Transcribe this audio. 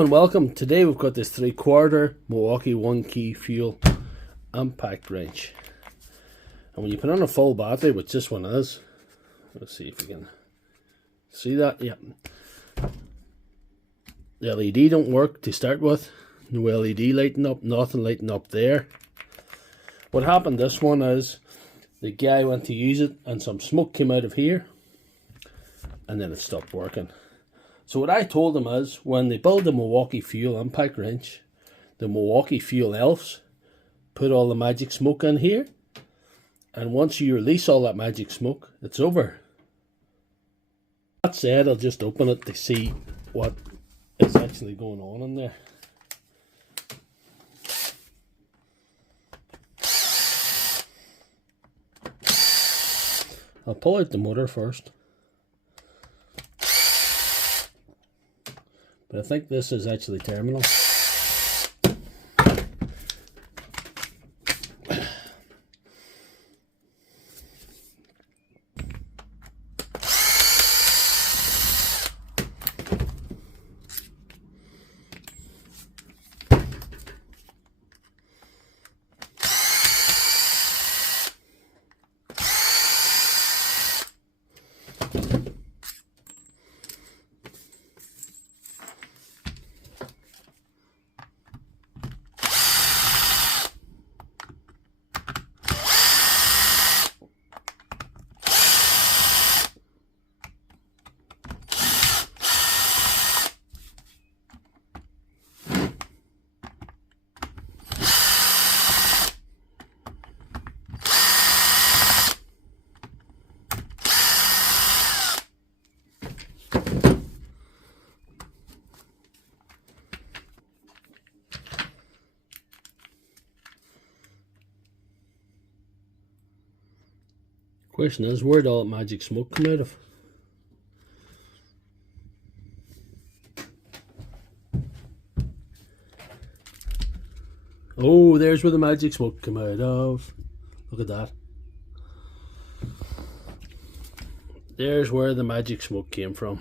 And welcome. Today we've got this 3/4 Milwaukee ONE-KEY fuel impact wrench, and when you put on a full battery, which this one is, let's see if you can see that. Yep, the LED don't work to start with. No LED lighting up, nothing lighting up there. What happened this one is the guy went to use it and some smoke came out of here and then it stopped working. So what I told them is, when they build the Milwaukee fuel impact wrench, the Milwaukee fuel elves put all the magic smoke in here, and once you release all that magic smoke, it's over. That said, I'll just open it to see what is actually going on in there. I'll pull out the motor first. But I think this is actually terminal. Question is, where'd all that magic smoke come out of? Oh, there's where the magic smoke came out of. Look at that. There's where the magic smoke came from.